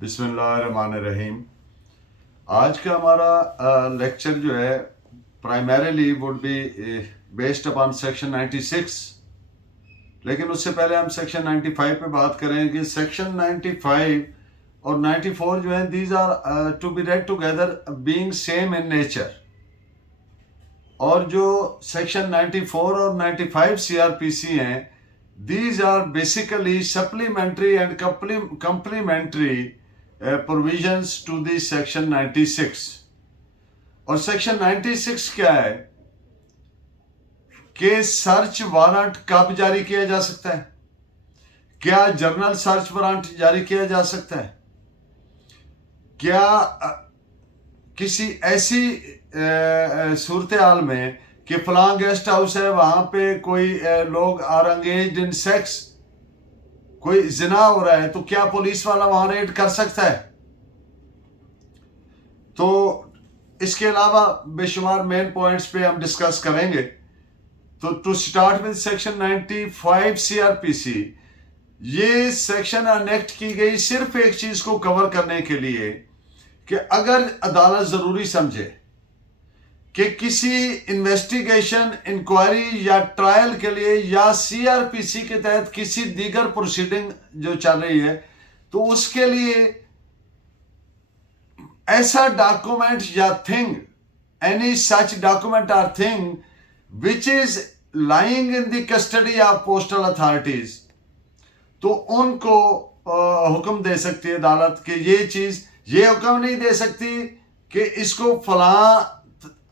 बिस्मिल्लाहिर्रहमानिर्रहीम। आज का हमारा लेक्चर जो है primarily would be based upon section 96, लेकिन उससे पहले हम सेक्शन 95 पे बात करेंगे। सेक्शन 95 और 94 जो है these are to be read together being same in nature, और जो सेक्शन 94 और 95 सीआरपीसी हैं these are basically supplementary and complementary provisions to the section 96। और सेक्शन 96 क्या है कि सर्च वारंट कब जारी किया जा सकता है, क्या जर्नल सर्च वारंट जारी किया जा सकता है, क्या किसी ऐसी सूरत हाल में कि फलां गेस्ट हाउस है, वहां पे कोई लोग आर एंगेज्ड इन सेक्स, कोई जिना हो रहा है, तो क्या पुलिस वाला वहां रेड कर सकता है। तो इसके अलावा बेशुमार मेन पॉइंट्स पे हम डिस्कस करेंगे। तो to start with section 95 CrPC, ये सेक्शन अनेक्ट की गई सिर्फ एक चीज को कवर करने के लिए कि अगर अदालत जरूरी समझे कि किसी इन्वेस्टिगेशन, इंक्वायरी या ट्रायल के लिए या सीआरपीसी के तहत किसी दीगर प्रोसीडिंग जो चल रही है, तो उसके लिए ऐसा डॉक्यूमेंट या थिंग, एनी सच डॉक्यूमेंट और thing which is lying in the custody of postal authorities, तो उनको हुक्म दे सकती है अदालत कि ये चीज, ये हुक्म नहीं दे सकती कि इसको फलां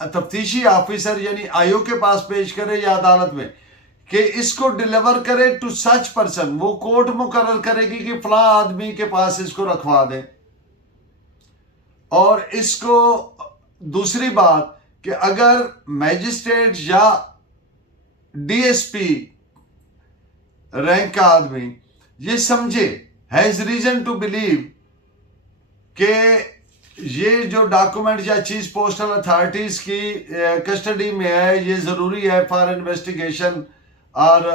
तफ्तीशी ऑफिसर यानी आईओ के पास पेश करे या अदालत में कि इसको डिलीवर करे टू सच पर्सन। वो कोर्ट मुकर्रर करेगी कि फलां आदमी के पास इसको रखवा दे। और इसको दूसरी बात कि अगर मैजिस्ट्रेट या डीएसपी रैंक का आदमी ये समझे, हैज रीजन टू बिलीव कि ये जो डॉक्यूमेंट या चीज पोस्टल अथॉरिटीज की कस्टडी में है, ये जरूरी है फॉर इन्वेस्टिगेशन और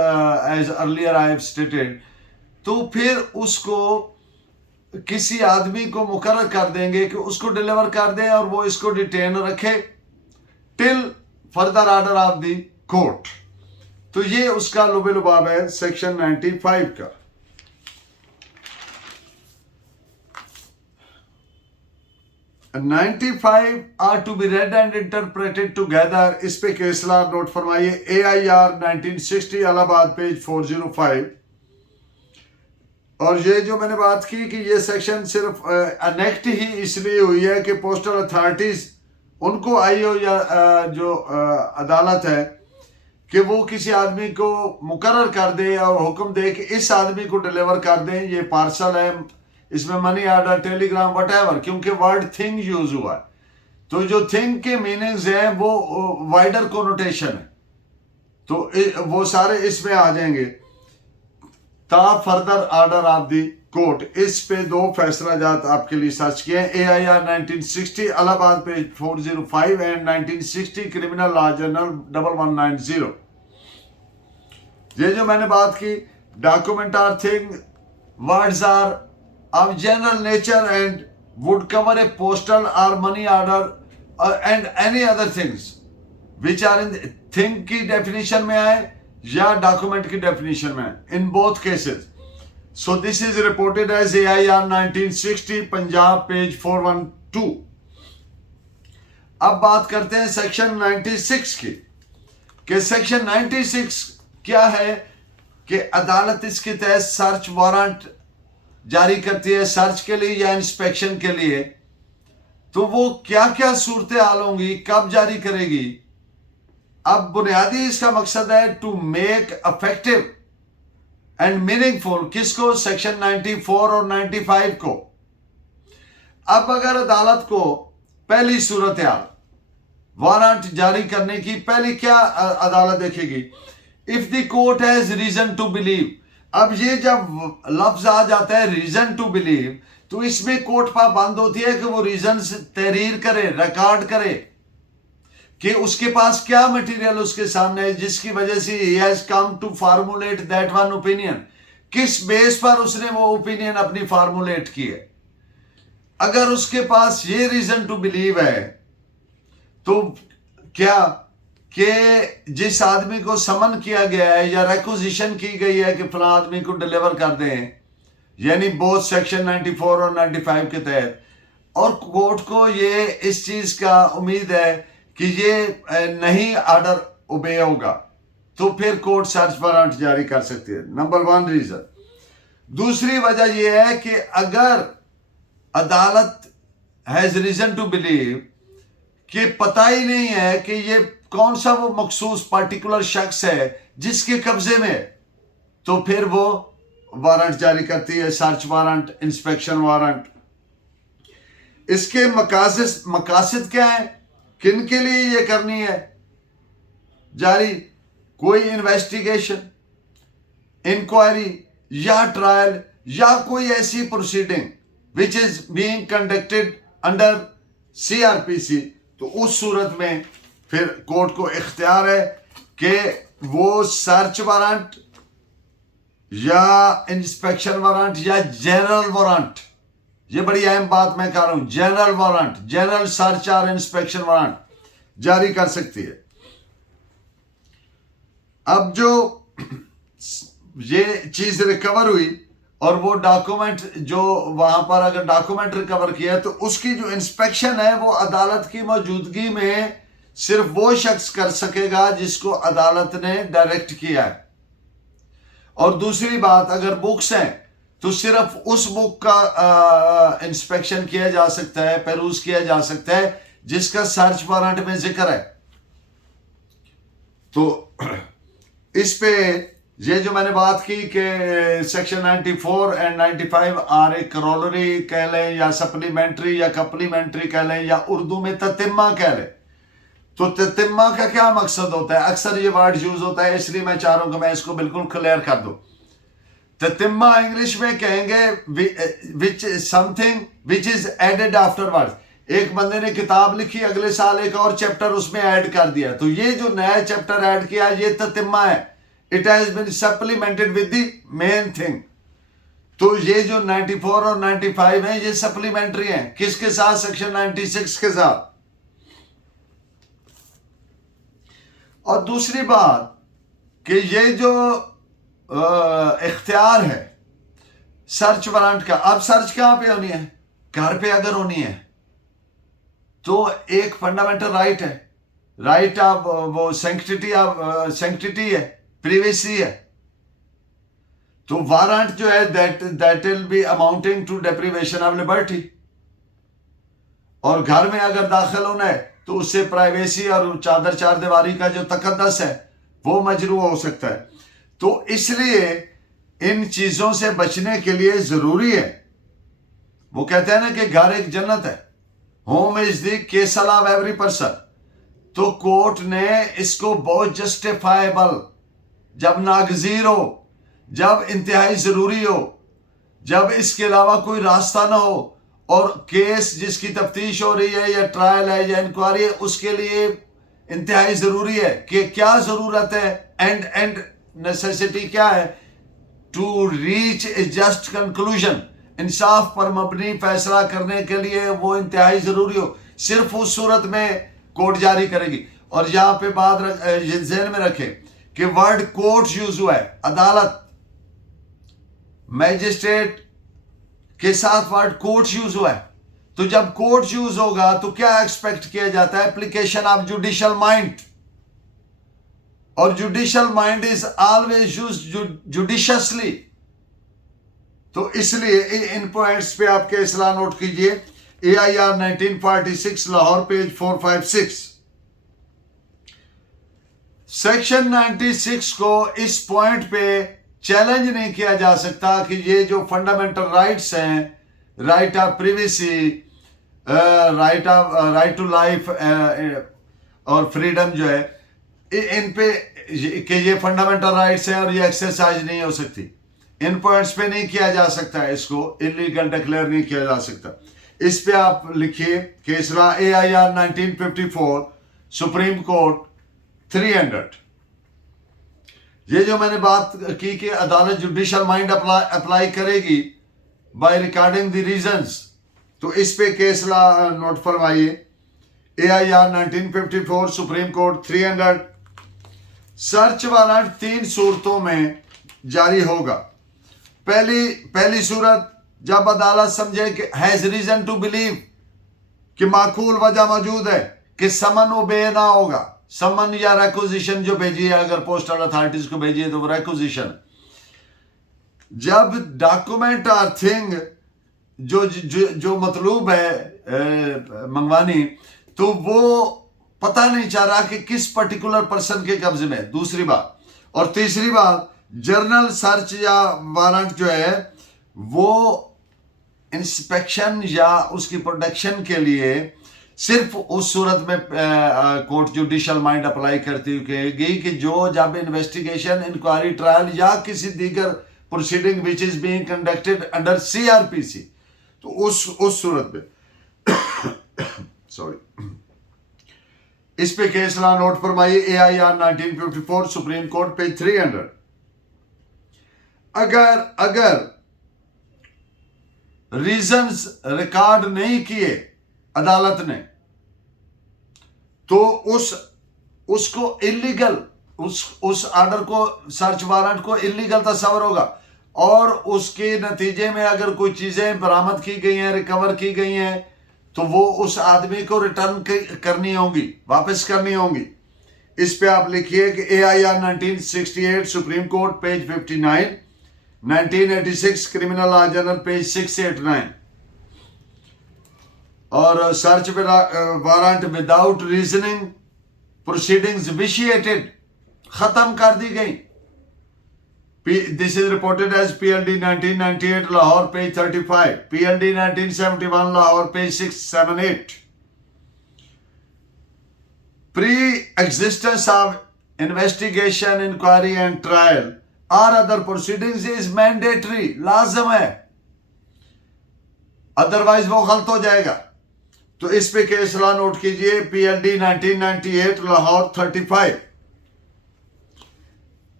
as earlier I have stated, तो फिर उसको किसी आदमी को मुकर्रर कर देंगे कि उसको डिलीवर कर दें और वो इसको डिटेन रखे till further order of the court. तो ये उसका लुबे लुबाब है सेक्शन 95 का। 95 are to be read and interpreted together. इस पे केसला नोट फरमाइए, AIR 1960 इलाहाबाद पेज 405। और ये जो मैंने बात की कि ये सेक्शन सिर्फ अनेक्ट ही इसलिए हुई है कि पोस्टल अथॉरिटीज उनको आईओ या जो अदालत है कि वो किसी आदमी को मुकर्रर कर दे और हुक्म दे कि इस आदमी को डिलीवर कर दें, ये पार्सल है, इसमें मनी ऑर्डर, टेलीग्राम, वटएवर, क्योंकि वर्ड थिंग यूज हुआ है। तो जो थिंग के मीनिंग्स हैं वो वाइडर कोनोटेशन है, तो वो सारे इसमें आ जाएंगे ता further order of the court. इस पे दो फैसला जात आपके लिए सर्च किए हैं, AIR 1960 Allahabad page 405 and 1960 criminal law journal 1190। ये जो मैंने बात की, document or thing, words are of general nature and would cover a postal or money order and any other things which are in thing की definition में आए या document की definition में आए, in both cases। So this is reported as AIR 1960 Punjab page 412। अब बात करते हैं सेक्शन 96 की कि सेक्शन 96 क्या है कि अदालत इसके तहत सर्च वारंट जारी करती है सर्च के लिए या इंस्पेक्शन के लिए। तो वो क्या क्या सूरत हाल होंगी, कब जारी करेगी। अब बुनियादी इसका मकसद है to make effective and meaningful, किसको, सेक्शन 94 और 95 को। अब अगर अदालत को पहली सूरत हाल वारंट जारी करने की पहली क्या अदालत देखेगी, if the court has reason to believe. अब ये जब लफ्ज आ जाता है रीजन टू बिलीव, तो इसमें कोर्ट पाबंद होती है कि वो रीजन तहरीर करे, रिकॉर्ड करे कि उसके पास क्या मटेरियल उसके सामने है जिसकी वजह से ही has come to formulate that one opinion. किस बेस पर उसने वो ओपिनियन अपनी फार्मुलेट की है। अगर उसके पास ये रीजन टू बिलीव है तो क्या कि जिस आदमी को समन किया गया है या रेक्विजिशन की गई है कि फला आदमी को डिलीवर कर दें, यानी बोथ सेक्शन 94 और 95 के तहत, और कोर्ट को ये इस चीज का उम्मीद है कि ये नहीं ऑर्डर ओबे होगा, तो फिर कोर्ट सर्च वारंट जारी कर सकती है। Number 1 reason. दूसरी वजह यह है कि अगर अदालत हैज रीजन टू बिलीव कि पता ही नहीं है कि ये कौन सा वो मखसूस पार्टिकुलर शख्स है जिसके कब्जे में, तो फिर वो वारंट जारी करती है, सर्च वारंट, इंस्पेक्शन वारंट। इसके मकासद क्या है, किन के लिए ये करनी है जारी? कोई इन्वेस्टिगेशन, इंक्वायरी या ट्रायल या कोई ऐसी proceeding which is being conducted under CRPC, तो उस सूरत में फिर कोर्ट को इख्तियार है कि वो सर्च वारंट या इंस्पेक्शन वारंट या जनरल वारंट, ये बड़ी अहम बात मैं कह रहा हूं, जनरल वारंट, जनरल सर्च और इंस्पेक्शन वारंट जारी कर सकती है। अब जो ये चीज रिकवर हुई और वो डॉक्यूमेंट जो वहां पर अगर डॉक्यूमेंट रिकवर किया तो उसकी जो इंस्पेक्शन है वो अदालत की मौजूदगी में सिर्फ वो शख्स कर सकेगा जिसको अदालत ने डायरेक्ट किया है। और दूसरी बात, अगर बुक्स हैं तो सिर्फ उस बुक का इंस्पेक्शन किया जा सकता है, पेरूज किया जा सकता है जिसका सर्च वारंट में जिक्र है। तो इस पे ये जो मैंने बात की कि section 94 and 95 are a corollary कह लें या सप्लीमेंट्री या कप्लीमेंट्री कह लें या उर्दू में ततिम्मा कह लें, तो ततिम्मा का क्या मकसद होता है? अक्सर ये वर्ड यूज होता है, इसलिए मैं चाह रहा हूं कि मैं इसको बिल्कुल क्लियर कर दूं। ततिम्मा इंग्लिश में कहेंगे which something which is added afterwards. एक बंदे ने किताब लिखी, अगले साल एक और चैप्टर उसमें ऐड कर दिया, तो ये जो नया चैप्टर ऐड किया ये ततिम्मा है। It has been supplemented with the main thing. तो ये जो 94 और 95 है ये सप्लीमेंट्री है, किसके साथ? सेक्शन 96 के साथ। और दूसरी बात कि ये जो इख्तियार है सर्च वारंट का, अब सर्च कहां पे होनी है? घर पे अगर होनी है तो एक फंडामेंटल राइट है, राइट ऑफ वो सैंक्टिटी है, प्रिवेसी है। तो वारंट जो है that will be amounting to deprivation of liberty. और घर में अगर दाखिल होना है तो उससे प्राइवेसी और चादर चार दीवारी का जो तकद्दस है वो मजरू हो सकता है। तो इसलिए इन चीजों से बचने के लिए जरूरी है, वो कहते हैं ना कि घर एक जन्नत है, home is the castle of every person. तो कोर्ट ने इसको बहुत जस्टिफाइबल, जब नागजीर हो, जब इंतहाई जरूरी हो, जब इसके अलावा कोई रास्ता ना हो और केस जिसकी तफ्तीश हो रही है या ट्रायल है या इंक्वायरी है उसके लिए इंतहाई जरूरी है कि क्या जरूरत है, एंड नेसेसिटी क्या है, to reach a just conclusion, इंसाफ पर मबनी फैसला करने के लिए वो इंतहाई जरूरी हो, सिर्फ उस सूरत में कोर्ट जारी करेगी। और यहां पे बात ज़हन में रखें कि वर्ड कोर्ट यूज हुआ है, अदालत, मैजिस्ट्रेट के साथ वर्ड कोर्ट यूज हुआ है। तो जब कोर्ट यूज होगा तो क्या एक्सपेक्ट किया जाता है? एप्लीकेशन ऑफ जुडिशियल माइंड, और judicial mind is always used judiciously. तो इसलिए इन पॉइंट्स पे आपके इस्लाह नोट कीजिए। AIR 1946 Lahore page 456। सेक्शन 96 को इस पॉइंट पे चैलेंज नहीं किया जा सकता कि ये जो फंडामेंटल राइट्स हैं, right of privacy, right to life और फ्रीडम जो है, इन पे कि ये फंडामेंटल राइट्स हैं और ये एक्सरसाइज नहीं हो सकती। इन पॉइंट्स पे नहीं किया जा सकता है, इसको इलीगल डिक्लेयर नहीं किया जा सकता। इस पे आप लिखिए कि इसरा AIR 1954 सुप्रीम कोर्ट 300। ये जो मैंने बात की कि अदालत जुडिशियल माइंड अप्लाई करेगी बाय रिकॉर्डिंग द रीजंस तो इस पे केस नोट फरमाइए। AIR 1954 supreme court 300। Search warrant 3 सूरतों में जारी होगा। पहली सूरत, जब अदालत समझे कि हैज रीजन टू बिलीव, कि माकूल वजह मौजूद है कि समन ओबे ना होगा। समन या रेक्विजिशन जो भेजी है, अगर पोस्टल अथॉरिटीज को भेजी है तो वो रेक्विजिशन। जब डॉक्यूमेंट और थिंग जो मतलूब है मंगवानी, तो वो पता नहीं चाह रहा कि किस पर्टिकुलर पर्सन के कब्जे में, दूसरी बात। और तीसरी बात, जर्नल सर्च या वारंट जो है वो इंस्पेक्शन या उसकी प्रोटेक्शन के लिए सिर्फ उस सूरत में कोर्ट जुडिशल माइंड अप्लाई करती हुई कि जो जब इन्वेस्टिगेशन, इंक्वायरी, ट्रायल या किसी दीगर proceeding which is being conducted under CRPC, तो उस सूरत में सॉरी, इस पे केस ला नोट फरमाइए। AIR 1954 supreme court page 300। अगर रीजंस रिकॉर्ड नहीं किए अदालत ने, तो उसको इलीगल, उस ऑर्डर को, सर्च वारंट को इलीगल तस्वर होगा। और उसके नतीजे में अगर कोई चीजें बरामद की गई हैं, रिकवर की गई हैं, तो वो उस आदमी को रिटर्न करनी होंगी, वापस करनी होंगी। इस पे आप लिखिए कि AIR 1968 supreme court page 59, 1986 criminal law journal page 689। और search warrant without reasoning proceedings vitiated, खत्म कर दी गई। This is reported as PLD 1998 Lahore page 35, PLD 1971 Lahore page 678. Pre-existence of investigation, inquiry and trial or other proceedings is mandatory, लाजम है, otherwise वो गलत हो जाएगा। तो इस पे केस ला नोट कीजिए। PLD 1998 लाहौर 35।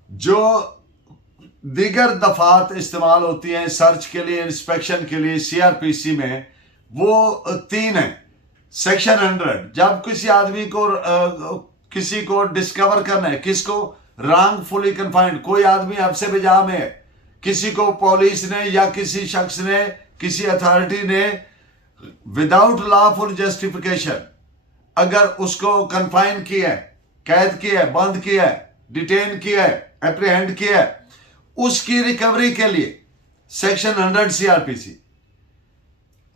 जो दीगर दफात इस्तेमाल होती हैं सर्च के लिए, इंस्पेक्शन के लिए CRPC में, वो 3 है। सेक्शन 100, जब किसी आदमी को किसी को डिस्कवर करना है, किसको, रॉन्गफुली कन्फाइंड, कोई आदमी हब्से बिजा में है, किसी को पुलिस ने या किसी शख्स ने, किसी अथॉरिटी ने विदाउट लॉफुल जस्टिफिकेशन अगर उसको कन्फाइन किया है, कैद किया है, बंद किया है, डिटेन किया है, एप्रीहेंड किया है, उसकी रिकवरी के लिए सेक्शन 100 CRPC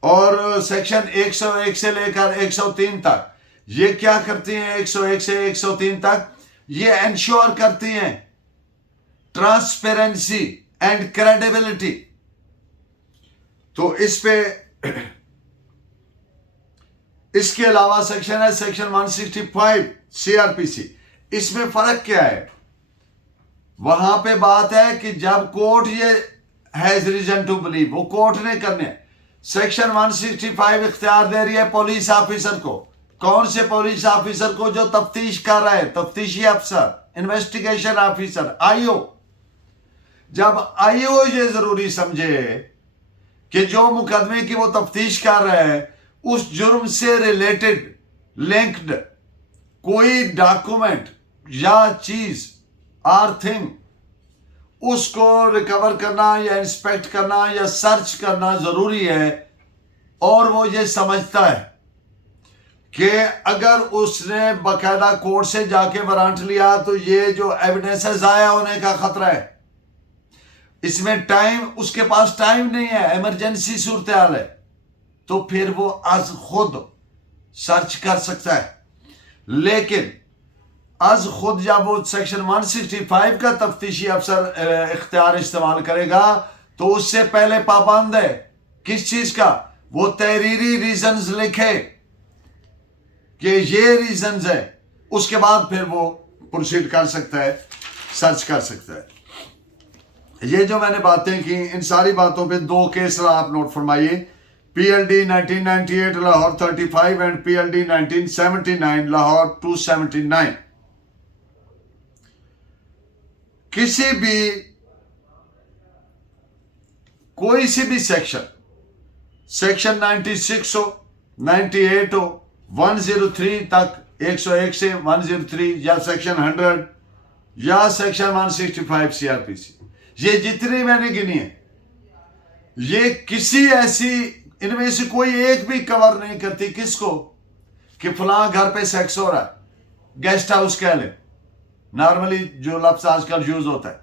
और सेक्शन 101 से लेकर 103 तक, ये क्या करती हैं? 101 से 103 तक ये इंश्योर करती हैं ट्रांसपेरेंसी एंड क्रेडिबिलिटी। तो इस पे इसके अलावा सेक्शन है सेक्शन 165 CRPC। इसमें फर्क क्या है? वहां पे बात है कि जब कोर्ट ये हैज रीजन टू बिलीव, वो कोर्ट ने करने। सेक्शन 165 इख्तियार दे रही है पुलिस ऑफिसर को। कौन से पुलिस ऑफिसर को? जो तफ्तीश कर रहा है, तफ्तीशी अफसर, इन्वेस्टिगेशन ऑफिसर, IO। जब IO ये जरूरी समझे कि जो मुकदमे की वो तफ्तीश कर रहा है उस जुर्म से रिलेटेड लिंक्ड कोई डॉक्यूमेंट या चीज आर थिंग, उसको रिकवर करना या इंस्पेक्ट करना या सर्च करना जरूरी है। और वो ये समझता है कि अगर उसने बाकायदा कोर्ट से जाके वारंट लिया तो ये जो एविडेंस है जाया होने का खतरा है। इसमें टाइम, उसके पास टाइम नहीं है, इमरजेंसी सूरत हाल है, तो फिर वो आज खुद सर्च कर सकता है। लेकिन आज खुद जब वो सेक्शन 165 का तफ्तीशी अफसर इख्तियार इस्तेमाल करेगा तो उससे पहले पाबंद है किस चीज का? वो तहरीरी रीजंस लिखे कि ये रीजंस है, उसके बाद फिर वो प्रोसीड कर सकता है, सर्च कर सकता है। ये जो मैंने बातें की, इन सारी बातों पे 2 केस आप नोट फरमाइए। PLD 1998 Lahore 35 and PLD 1979 Lahore 279। किसी भी कोई सी भी सेक्शन सेक्शन 96 हो, 98 हो, 103 तक, 101 से 103, या सेक्शन 100 या सेक्शन 165 सीआरपीसी, ये जितनी मैंने गिनी है, ये किसी ऐसी, इनमें से कोई एक भी कवर नहीं करती किसको, कि फलां घर पे सेक्स हो रहा है, गेस्ट हाउस कह ले, नॉर्मली जो लफ्ज आजकल यूज होता है।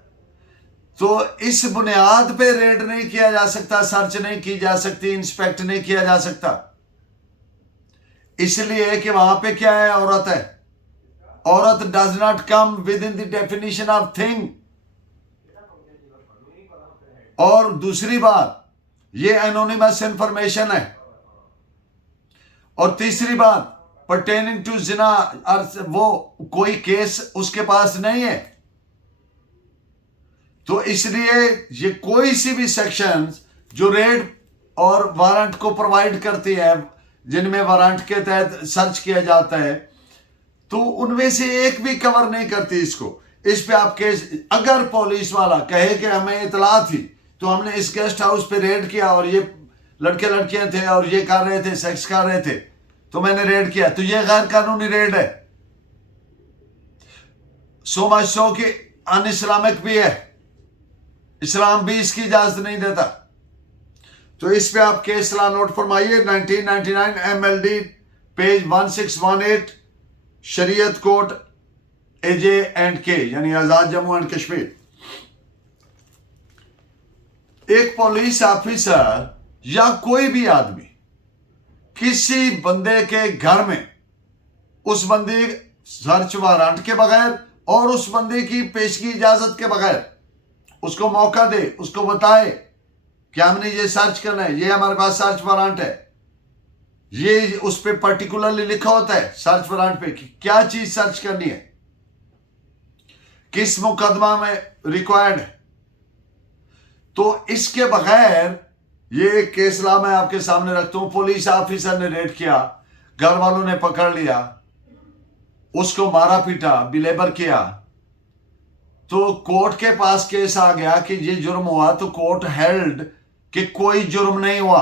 तो इस बुनियाद पे रेड नहीं किया जा सकता, सर्च नहीं की जा सकती, इंस्पेक्ट नहीं किया जा सकता, इसलिए कि वहां पे क्या है, औरत है। औरत does not come with in the definition of thing. और दूसरी बात, ये एनोनिमस इंफॉर्मेशन है। और तीसरी बात, पर्टेनिंग टू जिना, वो कोई केस उसके पास नहीं है। तो इसलिए ये कोई सी भी सेक्शन जो रेड और वारंट को प्रोवाइड करती है, जिनमें वारंट के तहत सर्च किया जाता है, तो उनमें से एक भी कवर नहीं करती इसको। इस पे आप केस, अगर पुलिस वाला कहे कि हमें इतला थी तो हमने इस गेस्ट हाउस पे रेड किया और ये लड़के लड़कियां थे और ये कर रहे थे, सेक्स कर रहे थे, तो मैंने रेड किया, तो ये गैर कानूनी रेड है। सो मच सो कि अन इस्लामिक भी है, इस्लाम भी इसकी इजाजत नहीं देता। तो इस पे आप केस ला नोट फरमाइए, 1999 MLD पेज 1618, शरीयत कोर्ट AJ&K, यानी आजाद जम्मू एंड कश्मीर। एक पुलिस ऑफिसर या कोई भी आदमी किसी बंदे के घर में, उस बंदे सर्च वारंट के बगैर और उस बंदे की पेशगी इजाजत के बगैर उसको मौका दे, उसको बताए कि हमने ये सर्च करना है, ये हमारे पास सर्च वारंट है, ये उस पे पर्टिकुलरली लिखा होता है सर्च वारंट पे कि क्या चीज सर्च करनी है, किस मुकदमा में रिक्वायर्ड है। तो इसके बगैर ये केस ला मैं आपके सामने रखता हूं। पुलिस ऑफिसर ने रेड किया, घर वालों ने पकड़ लिया, उसको मारा पीटा, बिलेबर किया, तो कोर्ट के पास केस आ गया कि ये जुर्म हुआ, तो कोर्ट हेल्ड कि कोई जुर्म नहीं हुआ,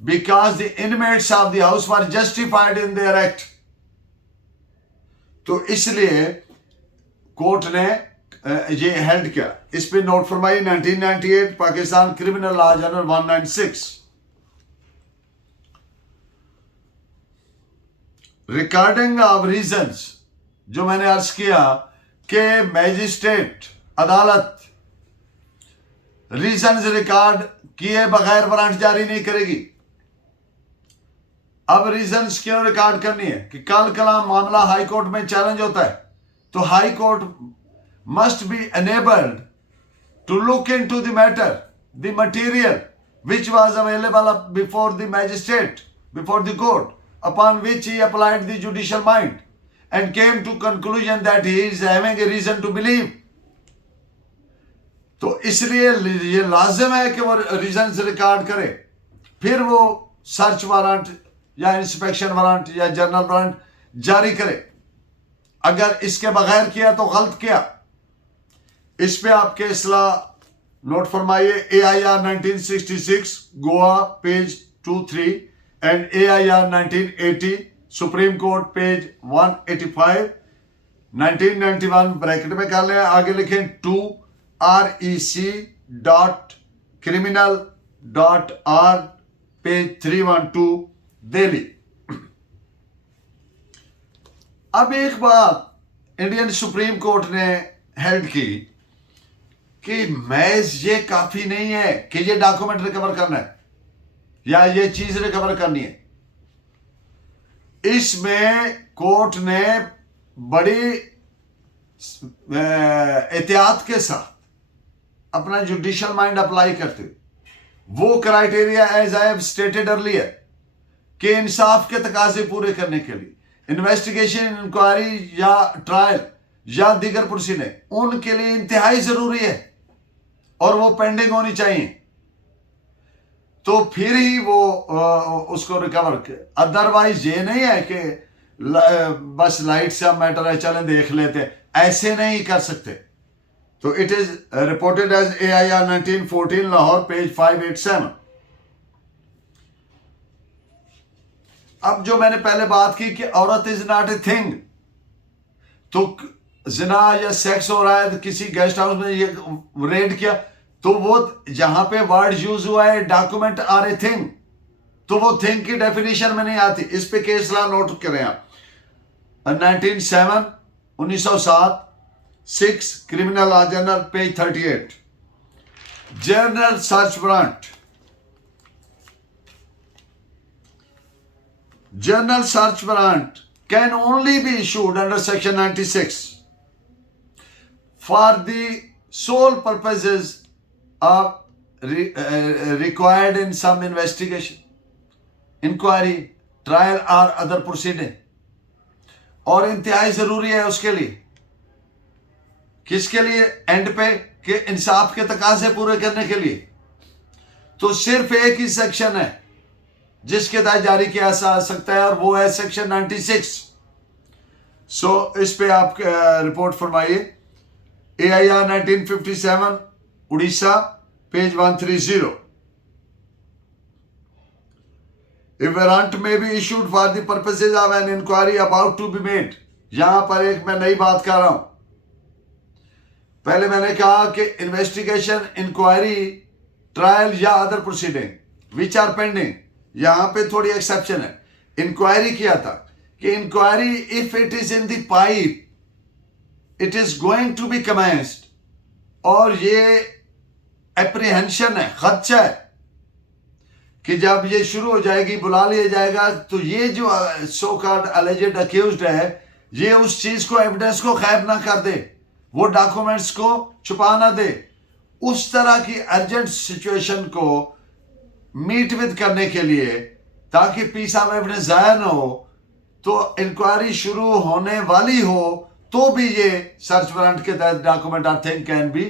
because the inmates of the house were justified in their act. तो इसलिए कोर्ट ने ये हेल्ड किया। इस पे नोट फरमाइए, 1998 Pakistan criminal law general 196, recording of reasons, जो मैंने अर्ज किया कि मैजिस्ट्रेट अदालत रीजंस रिकॉर्ड किए बगैर वारंट जारी नहीं करेगी। अब रीजंस क्यों रिकॉर्ड करनी है कि कल कला मामला हाई कोर्ट में चैलेंज होता है, तो high court must be enabled to look into the matter, the material which was available before the magistrate, before the court, upon which he applied the judicial mind and came to conclusion that he is having a reason to believe. तो इसलिए ये लाजिम है कि वो reasons record करे, फिर वो सर्च वारंट या इंस्पेक्शन वारंट या जर्नल वारंट जारी करे। अगर इसके बगैर किया तो गलत किया। इस पे आपके इसला नोट फरमाइए, AIR 1966 Goa page 23 and AIR 1980 supreme court page 185, 1991 bracket में कर लें, आगे लिखें 2 REC.criminal.org पेज 312 दिल्ली। अब एक बात इंडियन सुप्रीम कोर्ट ने हेल्ड की कि मैज ये काफी नहीं है कि ये डॉक्यूमेंट रिकवर करना है या ये चीज रिकवर करनी है। इसमें कोर्ट ने बड़ी एहतियात के साथ अपना जुडिशियल माइंड अप्लाई करते हुए वो criteria as I have stated earlier कि इंसाफ के तकाजे पूरे करने के लिए इन्वेस्टिगेशन, इंक्वायरी या ट्रायल या दीगर प्रोसीडिंग उनके लिए इंतहाई जरूरी है और वो पेंडिंग होनी चाहिए, तो फिर ही वो उसको रिकवर कर। अदरवाइज ये नहीं है कि बस लाइट से मैटर है चलें देख लेते, ऐसे नहीं कर सकते। तो it is reported as AIR 1914 Lahore page 587। अब जो मैंने पहले बात की कि औरत इज नॉट ए थिंग, तो जिना या सेक्स हो रहा है तो किसी गेस्ट हाउस में ये रेड किया, तो वो जहां पे वर्ड यूज हुआ है डॉक्यूमेंट आर ए थिंग, तो वो थिंग की डेफिनेशन में नहीं आती। इस पे केस लॉ नोट करें आप, 1907 6 criminal law journal page 38, general search warrant. General search warrant can only be issued under section 96 for the sole purposes of required in some investigation, inquiry, trial or other proceeding, और इंतहाई जरूरी है उसके लिए, किसके लिए, एंड पे कि इंसाफ के तकाजे पूरे करने के लिए। तो सिर्फ एक ही सेक्शन है जिसके तहत जारी किया जा सकता है और वो है सेक्शन 96। सो इस पे आप रिपोर्ट फरमाइए। AIR 1957 Orissa page 130। A warrant may be issued for the purposes of an inquiry about to be made। यहां पर एक मैं नई बात कर रहा हूं। पहले मैंने कहा कि इन्वेस्टिगेशन, इंक्वायरी, ट्रायल या other proceeding which are pending, यहां पे थोड़ी एक्सेप्शन है। इंक्वायरी किया था कि inquiry if it is in the pipe it is going to be commenced, और ये एप्रीहेंशन है, खदशा है कि जब ये शुरू हो जाएगी, बुला लिया जाएगा, तो ये जो सो कॉल्ड अलेजेड अक्यूज्ड है ये उस चीज को, एविडेंस को गायब ना कर दे, वो डॉक्यूमेंट्स को छुपा ना दे। उस तरह की अर्जेंट सिचुएशन को मीट विद करने के लिए, ताकि पीस ऑफ एविडेंस जाया ना हो, तो इंक्वायरी शुरू होने वाली हो तो भी ये सर्च वारंट के तहत document or thing can be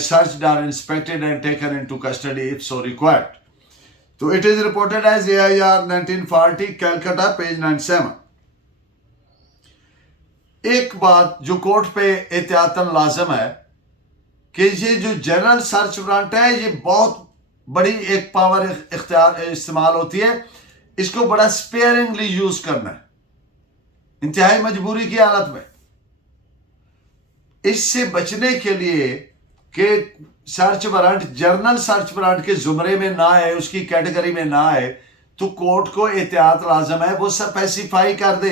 searched और inspected and taken into custody if so required. तो it is reported as AIR 1940 Calcutta page 97। एक बात जो कोर्ट पे एहतियातन लाजम है कि ये जो जनरल सर्च वारंट है ये बहुत बड़ी एक पावर इख्तियार इस्तेमाल होती है, इसको बड़ा स्पेयरिंगली यूज करना है इंतहाई मजबूरी की हालत में। इससे बचने के लिए कि search warrant general search warrant के जुमरे में ना आए, उसकी कैटेगरी में ना आए, तो कोर्ट को एहतियात लाजम है वो स्पेसिफाई कर दे।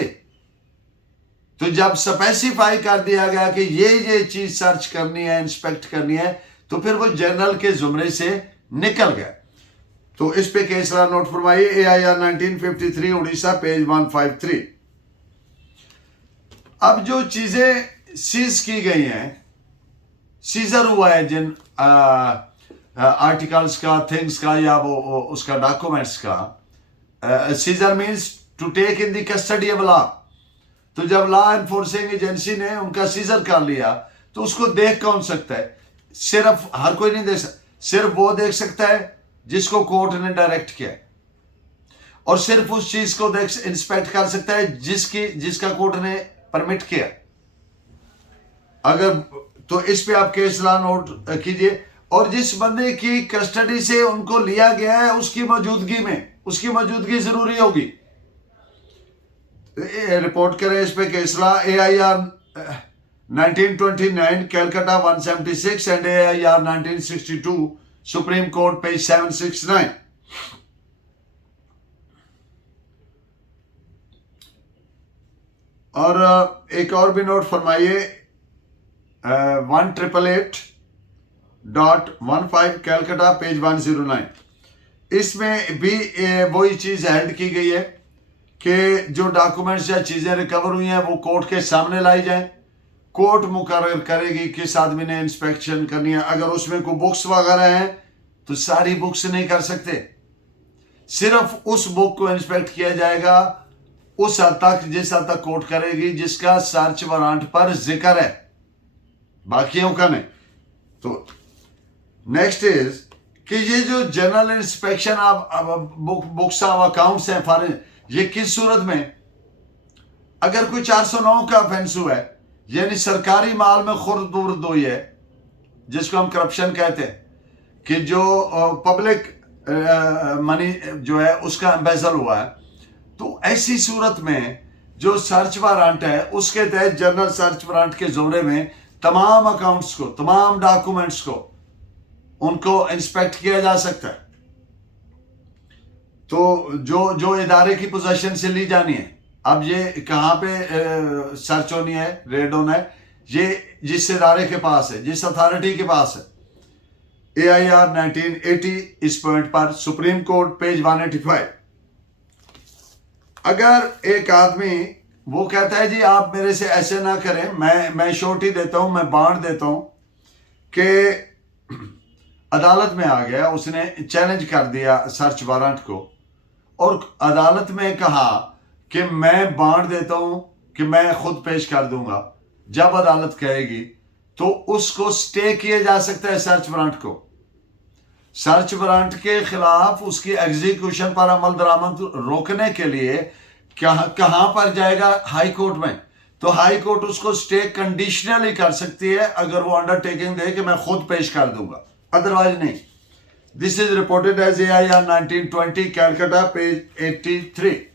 तो जब स्पेसिफाई कर दिया गया कि ये चीज सर्च करनी है, इंस्पेक्ट करनी है, तो फिर वो जनरल के जुमरे से निकल गया। तो इस पे केस नोट फरमाइए। AIR 1953 Orissa page 153। अब जो चीजें सीज की गई हैं, सीजर हुआ है जिन आर्टिकल्स का, थिंग्स का, या वो उसका डॉक्यूमेंट्स का, seizure means to take in the custody of law. तो जब लॉ एनफोर्सिंग एजेंसी ने उनका सीजर कर लिया तो उसको देख कौन सकता है? सिर्फ हर कोई नहीं देख सकता, सिर्फ वो देख सकता है जिसको कोर्ट ने डायरेक्ट किया, और सिर्फ उस चीज को देख इंस्पेक्ट कर सकता है जिसका कोर्ट ने परमिट किया। अगर तो इस पे आप केस लॉ नोट कीजिए। और जिस बंदे की कस्टडी से उनको लिया गया है उसकी मौजूदगी जरूरी होगी। रिपोर्ट करें इस पे case law. AIR 1929 Calcutta 176 and AIR 1962 supreme court page 769। और एक और भी नोट फरमाइए, 1888.15 कैलकाटा पेज 109। इसमें भी वही चीज ऐड की गई है कि जो डॉक्यूमेंट्स या चीजें रिकवर हुई हैं वो कोर्ट के सामने लाई जाए। कोर्ट मुकर्रर करेगी किस आदमी ने इंस्पेक्शन करनी है। अगर उसमें कोई बुक्स वगैरह हैं तो सारी बुक्स नहीं कर सकते, सिर्फ उस बुक को इंस्पेक्ट किया जाएगा उस हद तक जिस हद तक कोर्ट करेगी जिसका सर्च वारंट पर जिक्र है, बाकियों का नहीं। तो नेक्स्ट इज कि ये जो general inspection of books of accounts हैं फॉर, ये किस सूरत में, अगर कोई 409 का ऑफेंस हुआ है, यानी सरकारी माल में खुर्द हुई है, जिसको हम करप्शन कहते हैं, कि जो पब्लिक मनी जो है उसका एम्बेजल हुआ है, तो ऐसी सूरत में जो सर्च वारंट है उसके तहत जनरल सर्च वारंट के जोड़े में तमाम अकाउंट्स को, तमाम डॉक्यूमेंट्स को उनको इंस्पेक्ट किया जा सकता है। तो जो जो इदारे की पोजीशन से ली जानी है, अब ये कहाँ पे सर्च होनी है, रेड होना है, ये जिस इदारे के पास है, जिस अथॉरिटी के पास है। AIR 1980 इस पॉइंट पर सुप्रीम कोर्ट पेज 185। अगर एक आदमी वो कहता है जी आप मेरे से ऐसे ना करें, मैं श्योरिटी देता हूं, मैं बांड देता हूं, कि अदालत में आ गया, उसने चैलेंज कर दिया सर्च वारंट को और अदालत में कहा कि मैं बांड देता हूं कि मैं खुद पेश कर दूंगा, जब अदालत कहेगी तो उसको स्टे किया जा सकता है सर्च वारंट को। सर्च वारंट के खिलाफ उसकी एग्जीक्यूशन पर अमल दरामद रोकने के लिए कहां पर जाएगा? हाई कोर्ट में। तो हाई कोर्ट उसको स्टे कंडीशनली कर सकती है अगर वो अंडरटेकिंग दे कि मैं खुद पेश कर दूंगा, अदरवाइज नहीं। This is reported as AIR 1920 Calcutta page 83।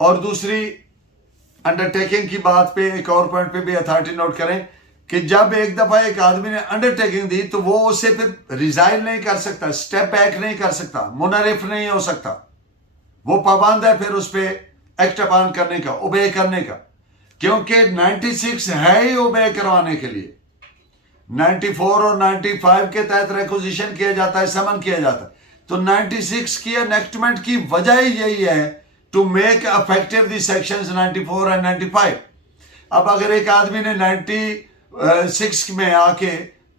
और दूसरी अंडरटेकिंग की बात पे एक और पॉइंट पे भी अथॉरिटी नोट करें कि जब एक दफा एक आदमी ने अंडरटेकिंग दी तो वो उससे फिर रिजाइन नहीं कर सकता, स्टेप बैक नहीं कर सकता, मुनरिफ नहीं हो सकता। वो पाबंद है फिर उस पर एक्ट अपॉन करने का, ओबे करने का, क्योंकि 96 है ही ओबे करवाने के लिए। 94 और 95 के तहत रिक्विजिशन किया जाता है, समन किया जाता है। तो 96 की एनेक्टमेंट की वजह यही है to make effective the sections 94 and 95। अब अगर एक आदमी ने 96 में आके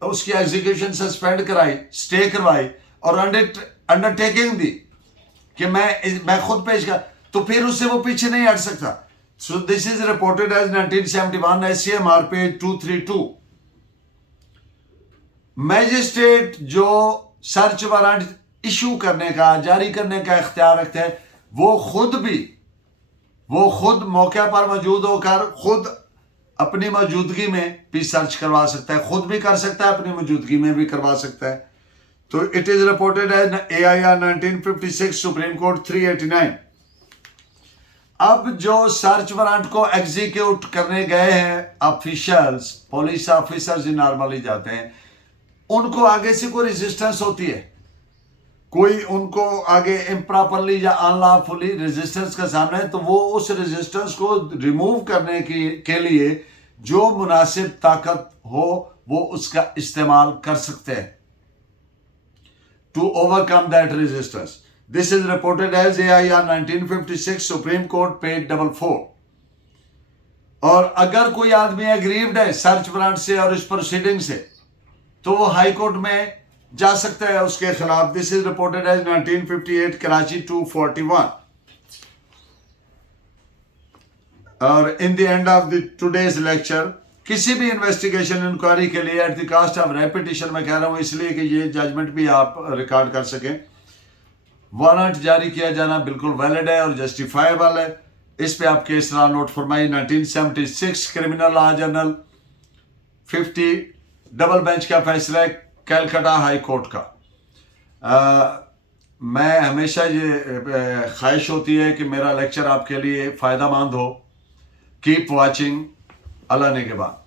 उसकी एग्जीक्यूशन सस्पेंड कराई, स्टे करवाई और अंडरटेकिंग दी कि मैं खुद पेश कर, तो फिर उससे वो पीछे नहीं हट सकता। So this is reported as 1971 SCMR page 232। Magistrate जो सर्च वारंट इशू करने का, जारी करने का इख्तियार रखते हैं, वो खुद मौके पर मौजूद होकर खुद अपनी मौजूदगी में भी सर्च करवा सकता है, खुद भी कर सकता है, अपनी मौजूदगी में भी करवा सकता है। तो it is reported as AIR 1956 supreme court 389। अब जो सर्च वारंट को एग्जीक्यूट करने गए हैं ऑफिशियल्स, पुलिस ऑफिसर्स नॉर्मली जाते हैं, उनको आगे से कोई रेजिस्टेंस होती है, कोई उनको आगे इम्प्रॉपरली या अनलॉफुली रेजिस्टेंस का सामना है, तो वो उस रेजिस्टेंस को रिमूव करने के लिए जो मुनासिब ताकत हो वो उसका इस्तेमाल कर सकते हैं to overcome that resistance. This is reported as AIR 1956 supreme court page 44। और अगर कोई आदमी एग्रीव्ड है सर्च वारंट से और इस प्रोसीडिंग से, तो वो हाई कोर्ट में जा सकता है उसके खिलाफ। This is reported as 1958 Karachi 241। और in the end of the today's lecture, किसी भी इन्वेस्टिगेशन इंक्वायरी के लिए at the cost of repetition में कह रहा हूं इसलिए कि ये जजमेंट भी आप रिकॉर्ड कर सकें, वारंट जारी किया जाना बिल्कुल वैलिड है और जस्टिफाइबल है। इस पे आप केस रहा नोट फरमाई 1976 criminal law journal 50 double bench का फैसला है कैलकाटा हाई कोर्ट का। मैं हमेशा ये ख्वाहिश होती है कि मेरा लेक्चर आपके लिए फ़ायदा मंद हो। Keep watching. अल्लाह ने के बाद।